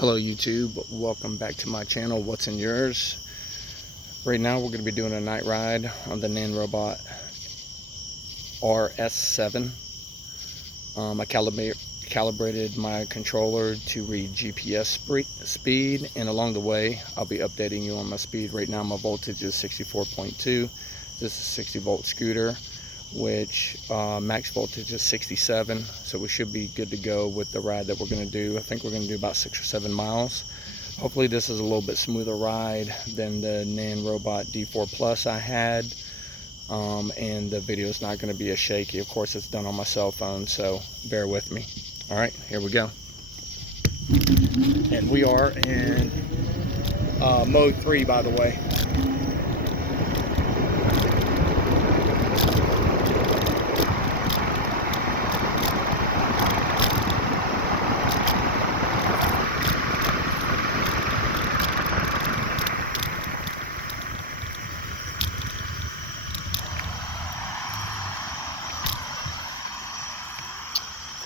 Hello YouTube, welcome back to my channel, What's in Yours. Right now we're going to be doing a night ride on the Nanrobot RS7. I calibrated my controller to read GPS speed, and along the way I'll be updating you on my speed. Right now my voltage is 64.2. This is a 60 volt scooter, which max voltage is 67, so we should be good to go with the ride that we're going to do. I think we're going to do about 6 or 7 miles. Hopefully this is a little bit smoother ride than the Nanrobot D4 Plus I had, and the video is not going to be as shaky. Of course, it's done on my cell phone, so bear with me. All right, here we go. And we are in mode 3, by the way.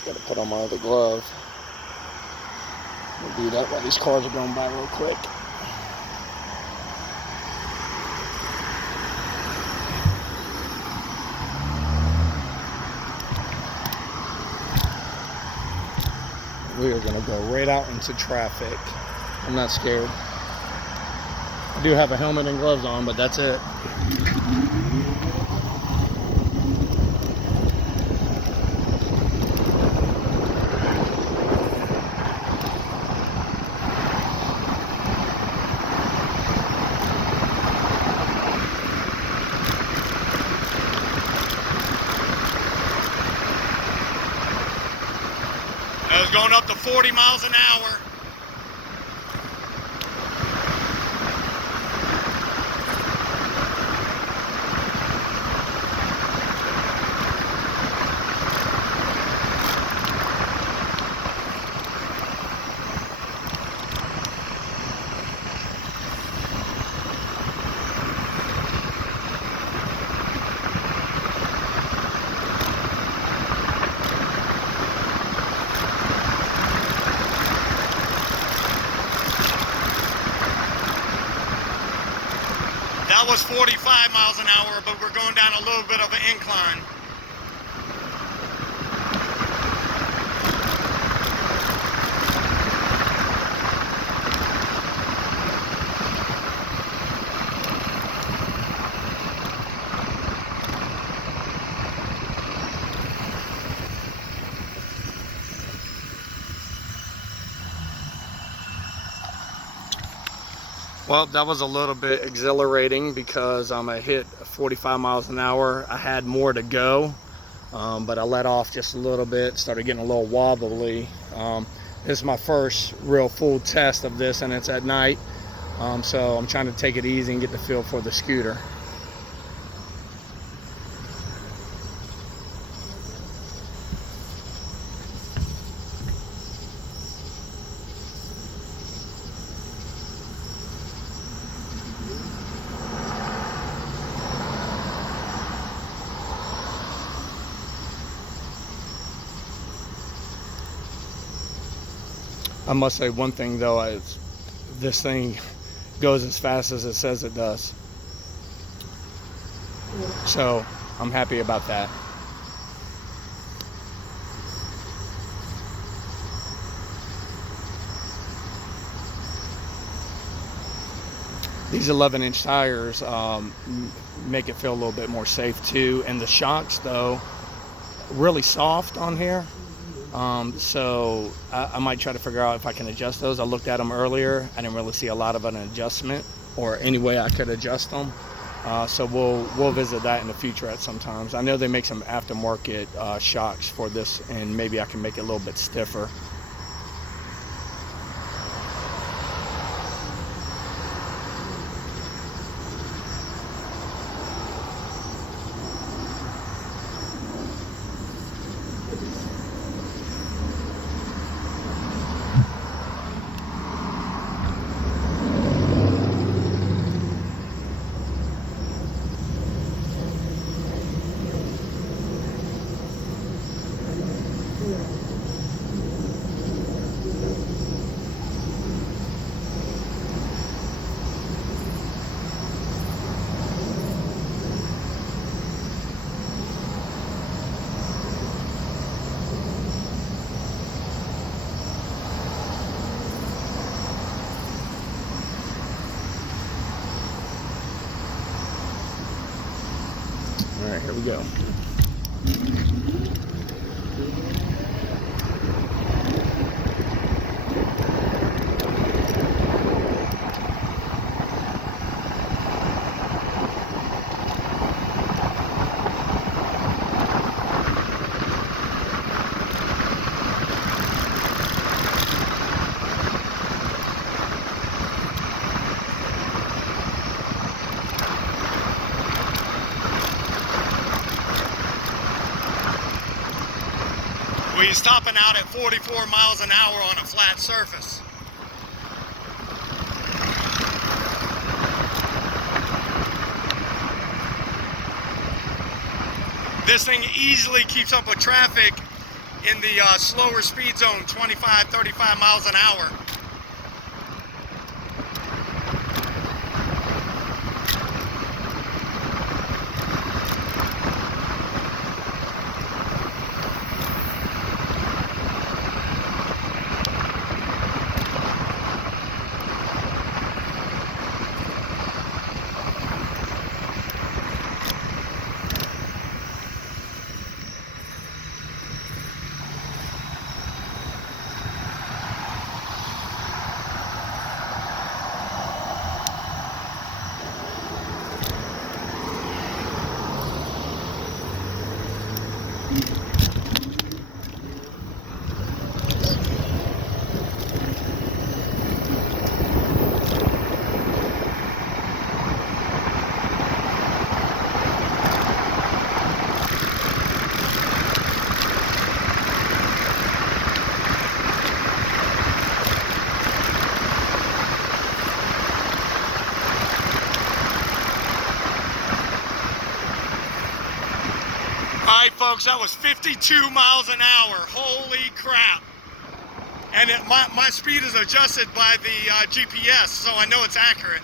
Gotta put on my other glove. We'll do that while these cars are going by real quick. We are gonna go right out into traffic. I'm not scared. I do have a helmet and gloves on, but that's it. I was going up to 40 miles an hour. That was 45 miles an hour, but we're going down a little bit of an incline. Well, that was a little bit exhilarating because I hit 45 miles an hour. I had more to go, but I let off just a little bit, started getting a little wobbly. This is my first real full test of this, and it's at night, so I'm trying to take it easy and get the feel for the scooter. I must say one thing though, is this thing goes as fast as it says it does. So I'm happy about that. These 11-inch tires make it feel a little bit more safe too. And the shocks though, really soft on here. So I might try to figure out if I can adjust those. I looked at them earlier. I didn't really see a lot of an adjustment or any way I could adjust them. So we'll visit that in the future at some times. I know they make some aftermarket shocks for this, and maybe I can make it a little bit stiffer. Here we go. He's topping out at 44 miles an hour on a flat surface. This thing easily keeps up with traffic in the slower speed zone, 25, 35 miles an hour. Alright folks, that was 52 miles an hour. Holy crap. And my speed is adjusted by the GPS, so I know it's accurate.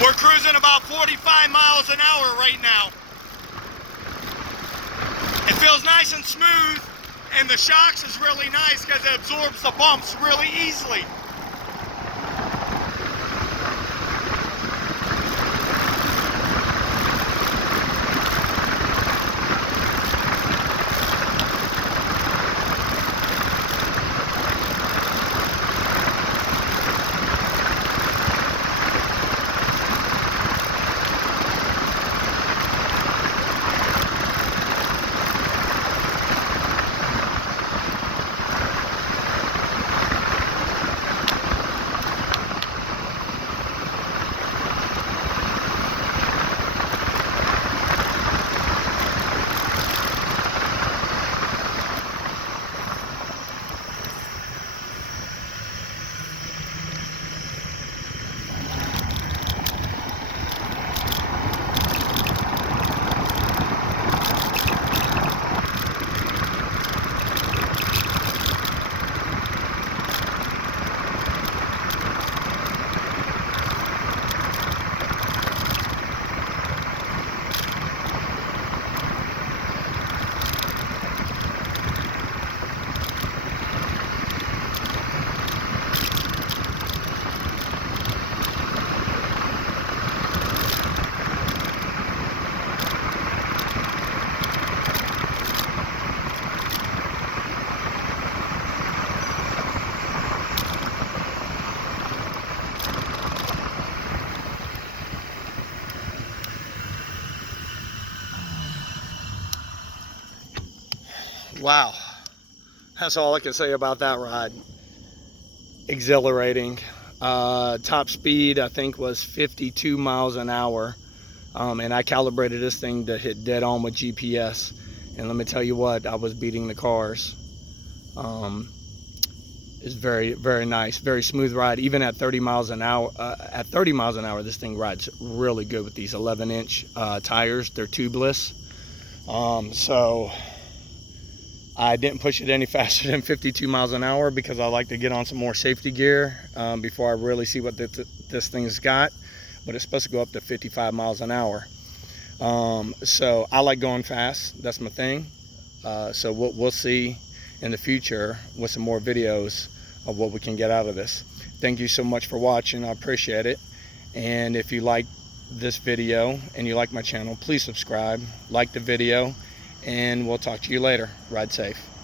We're cruising about 45 miles an hour right now. It feels nice and smooth, and the shocks is really nice because it absorbs the bumps really easily. Wow, that's all I can say about that ride. Exhilarating. Top speed I think was 52 miles an hour, and I calibrated this thing to hit dead on with GPS, and let me tell you what, I was beating the cars. is very, very nice, very smooth ride. Even at 30 miles an hour, this thing rides really good with these 11-inch tires. They're tubeless. So I didn't push it any faster than 52 miles an hour because I like to get on some more safety gear before I really see what this thing's got. But it's supposed to go up to 55 miles an hour. So I like going fast. That's my thing. So we'll see in the future with some more videos of what we can get out of this. Thank you so much for watching. I appreciate it. And if you like this video and you like my channel, please subscribe, like the video, and we'll talk to you later. Ride safe.